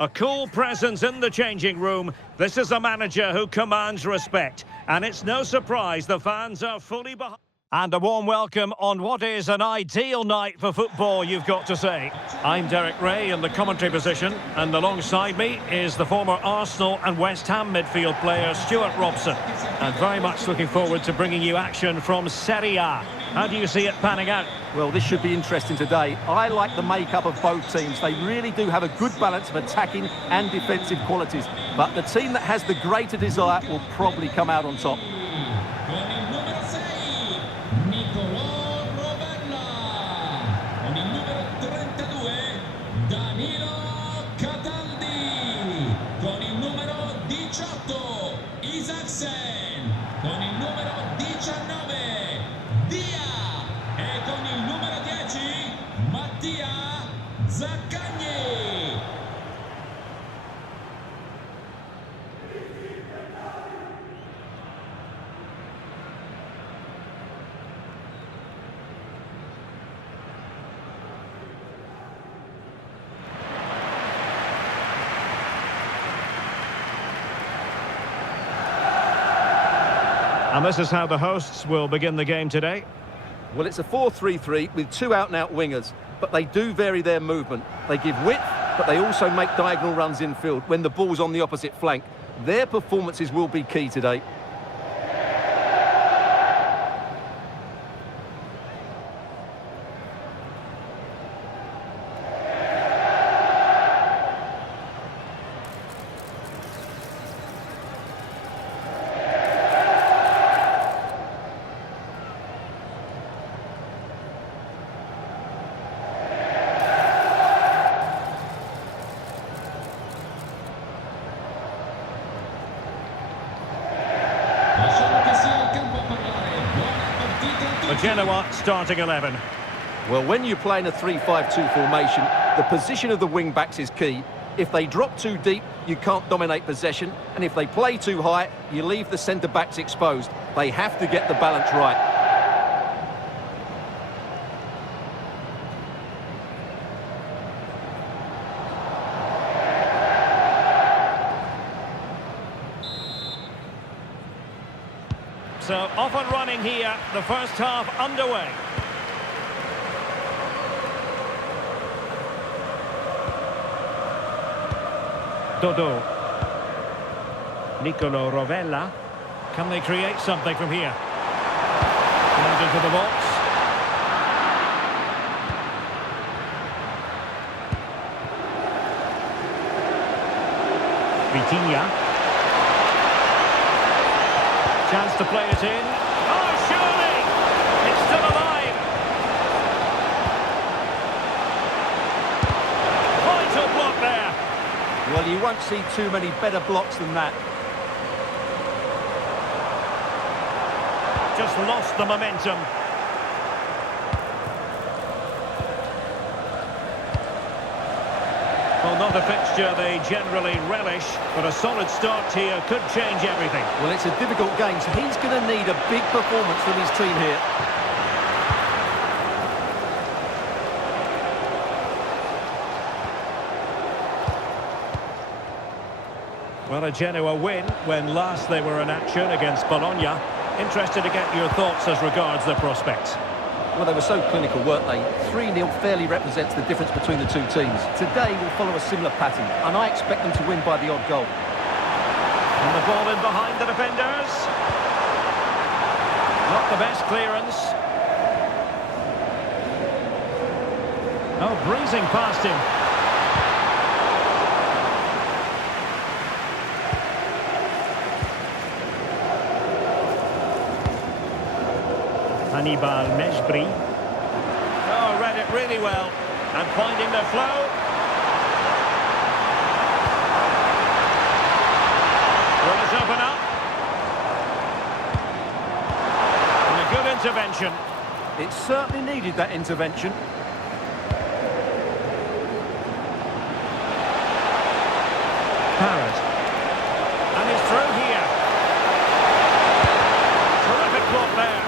A cool presence in the changing room. This is a manager who commands respect. And it's no surprise the fans are fully behind. And a warm welcome on what is an ideal night for football, you've got to say. I'm Derek Ray in the commentary position, and alongside me is the former Arsenal and West Ham midfield player Stuart Robson. And very much looking forward to bringing you action from Serie A. How do you see it panning out? Well, this should be interesting today. I like the makeup of both teams. They really do have a good balance of attacking and defensive qualities. But the team that has the greater desire will probably come out on top. Con il numero 19 Dia e con il numero 10 Mattia Zaccagni. And this is how the hosts will begin the game today. Well, it's a 4-3-3 with two out-and-out wingers, but they do vary their movement. They give width, but they also make diagonal runs infield when the ball's on the opposite flank. Their performances will be key today. The Genoa starting 11. Well, when you play in a 3-5-2 formation, the position of the wing-backs is key. If they drop too deep, you can't dominate possession. And if they play too high, you leave the centre-backs exposed. They have to get the balance right. So off and running here, the first half underway. Dodo. Nicolo Rovella. Can they create something from here? Comes into the box. Vitinha. Chance to play it in. Oh, surely! It's still alive! Vital block there! Well, you won't see too many better blocks than that. Just lost the momentum. Well, not a fixture they generally relish, but a solid start here could change everything. Well, it's a difficult game, so he's going to need a big performance from his team here. Well, a Genoa win when last they were in action against Bologna. Interested to get your thoughts as regards their prospects. Well, they were so clinical, weren't they? 3-0 fairly represents the difference between the two teams. Today will follow a similar pattern, and I expect them to win by the odd goal. And the ball in behind the defenders. Not the best clearance. Oh, breezing past him. Hannibal Mejbri. Oh, read it really well. And finding the flow. Will it open up? And a good intervention. It certainly needed that intervention. Parrott. And he's through here. Terrific block there.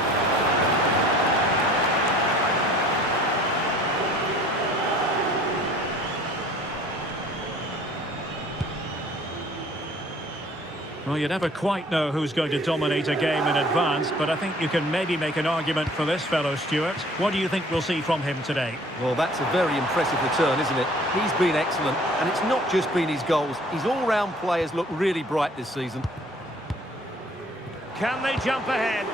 Well, you never quite know who's going to dominate a game in advance, but I think you can maybe make an argument for this fellow, Stuart. What do you think we'll see from him today? Well, that's a very impressive return, isn't it? He's been excellent, and it's not just been his goals. His all-round players look really bright this season. Can they jump ahead?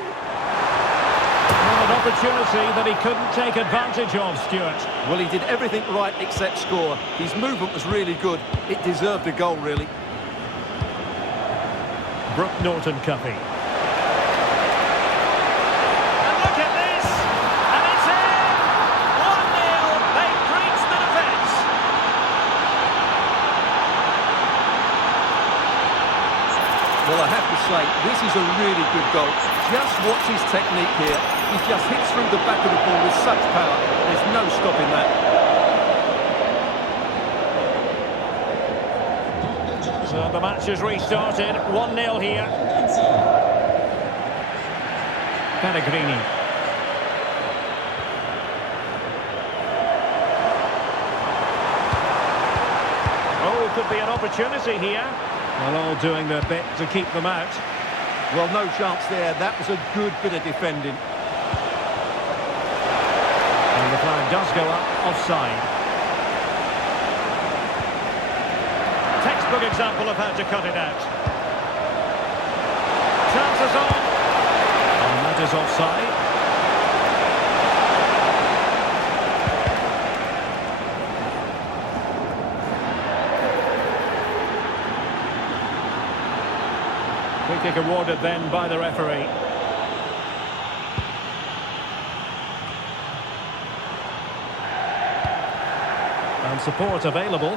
Well, an opportunity that he couldn't take advantage of, Stuart. Well, he did everything right except score. His movement was really good. It deserved a goal, really. Brooke Norton-Cuffy. And look at this! And it's in! 1-0! They breached the defence! Well, I have to say, this is a really good goal. Just watch his technique here. He just hits through the back of the ball with such power. There's no stopping that. So the match has restarted. 1-0 here. Pellegrini. Oh, could be an opportunity here. Well, all doing their bit to keep them out. Well, no chance there. That was a good bit of defending. And the flag does go up offside. Textbook example of how to cut it out. Chances on. And that is offside. Free kick awarded then by the referee. And support available.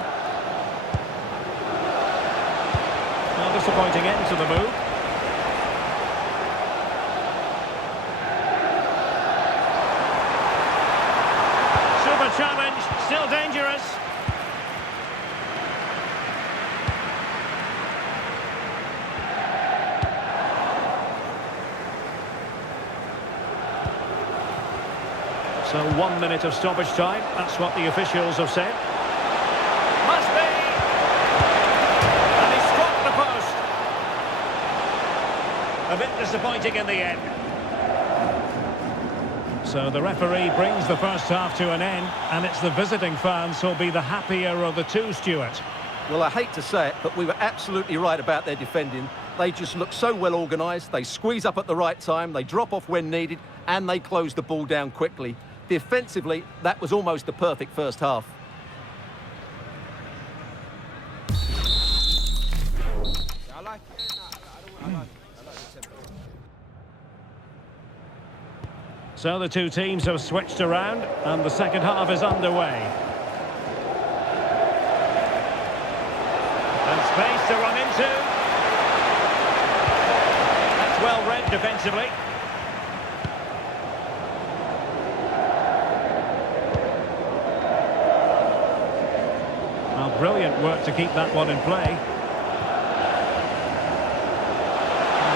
Disappointing end to the move. Super challenge, still dangerous. So 1 minute of stoppage time, that's what the officials have said. Must be! A bit disappointing in the end. So the referee brings the first half to an end, and it's the visiting fans who'll be the happier of the two, Stuart. Well, I hate to say it, but we were absolutely right about their defending. They just look so well organised. They squeeze up at the right time, they drop off when needed, and they close the ball down quickly. Defensively, that was almost the perfect first half. So the two teams have switched around, and the second half is underway. And space to run into. That's well read defensively. Well, brilliant work to keep that one in play.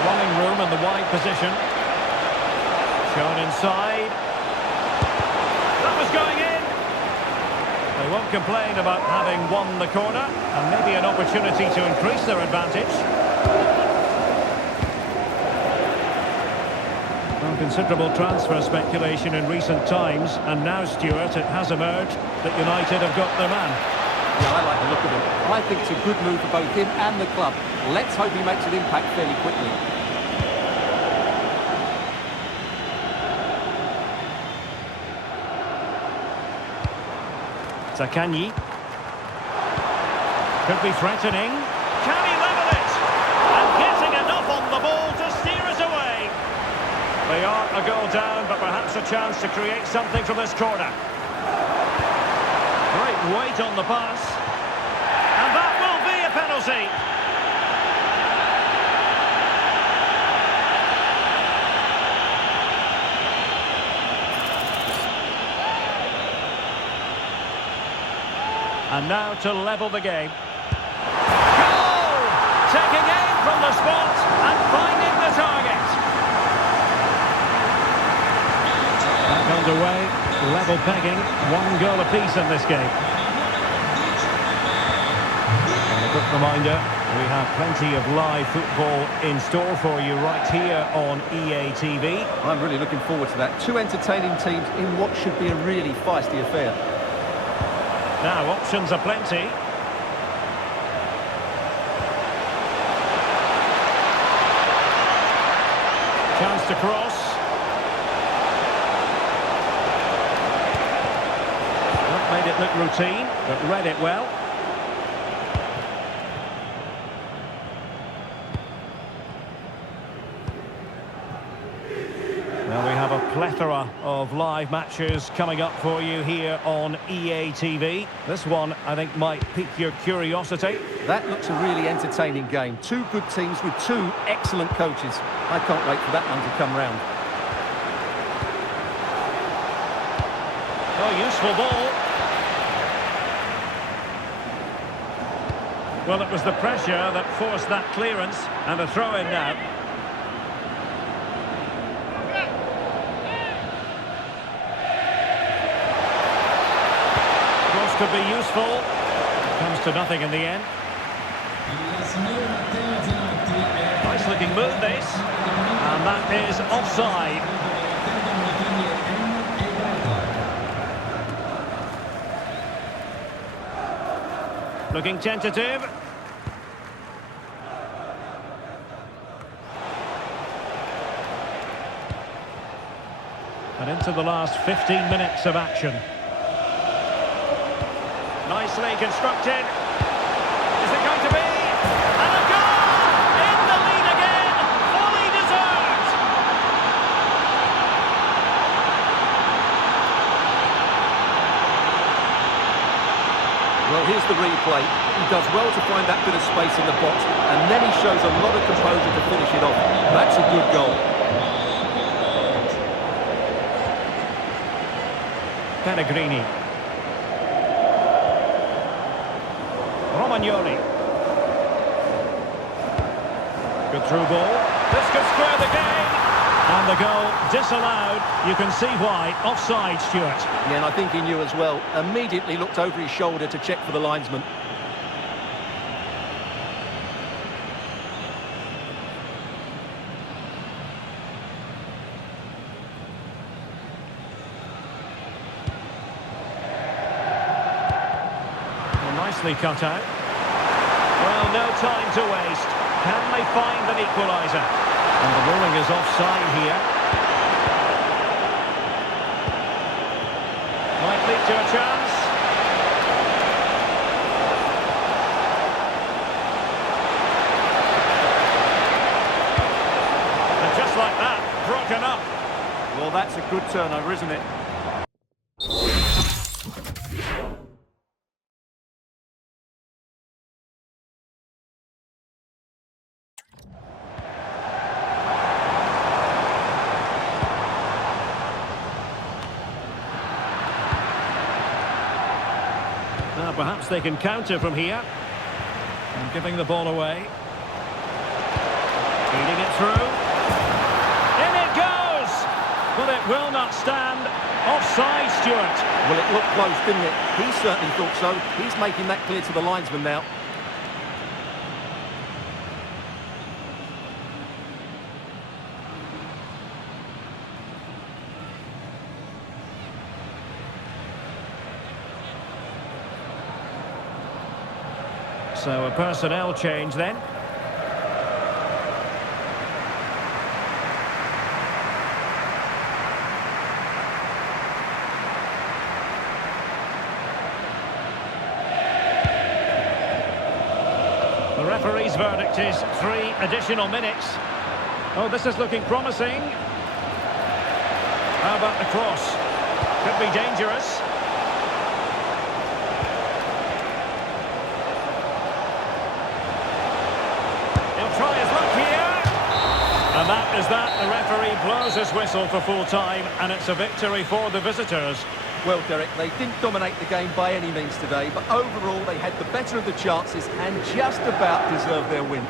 Running room in the wide position. Shown inside. That was going in. They won't complain about having won the corner, and maybe an opportunity to increase their advantage. Well, considerable transfer speculation in recent times, and now, Stuart, it has emerged that United have got their man. Yeah, I like the look of him. I think it's a good move for both him and the club. Let's hope he makes an impact fairly quickly. Sakanyi. Could be threatening. Can he level it? And getting enough on the ball to steer it away. They are a goal down, but perhaps a chance to create something from this corner. Great weight on the pass. And that will be a penalty. And now to level the game. Goal! Taking aim from the spot and finding the target. Back underway, level pegging, 1 goal apiece in this game. And a quick reminder, We have plenty of live football in store for you right here on EA TV. I'm really looking forward to that. Two entertaining teams in what should be a really feisty affair. Now, options are plenty. Chance to cross. That made it look routine, but read it well. Well, we have a plethora of live matches coming up for you here on EA TV. This one, I think, might pique your curiosity. That looks a really entertaining game. Two good teams with two excellent coaches. I can't wait for that one to come round. Oh, useful ball. Well, it was the pressure that forced that clearance, and a throw-in now. Cross could be useful. Comes to nothing in the end. Nice looking move this, and that is offside. Looking tentative. And into the last 15 minutes of action. Nicely constructed. Is it going to be? And a goal! In the lead again! Fully deserved! Well, here's the replay. He does well to find that bit of space in the box, and then he shows a lot of composure to finish it off. That's a good goal. Pellegrini. Romagnoli. Good through ball. This could square the game. And the goal disallowed. You can see why. Offside, Stuart. Yeah, and I think he knew as well. Immediately looked over his shoulder to check for the linesman. Nicely cut out. Well, no time to waste. Can they find an equaliser? And the ruling is offside here. Might lead to a chance. And just like that, broken up. Well, that's a good turnover, isn't it? Now, perhaps they can counter from here. And giving the ball away. Feeding it through. In it goes! But it will not stand. Offside, Stuart. Well, it looked close, didn't it? He certainly thought so. He's making that clear to the linesman now. So a personnel change then. The referee's verdict is 3 additional minutes. Oh, this is looking promising. How about the cross? Could be dangerous. Try his luck here. And that is that. The referee blows his whistle for full time, and it's a victory for the visitors. Well, Derek, they didn't dominate the game by any means today, but overall they had the better of the chances and just about deserved their win.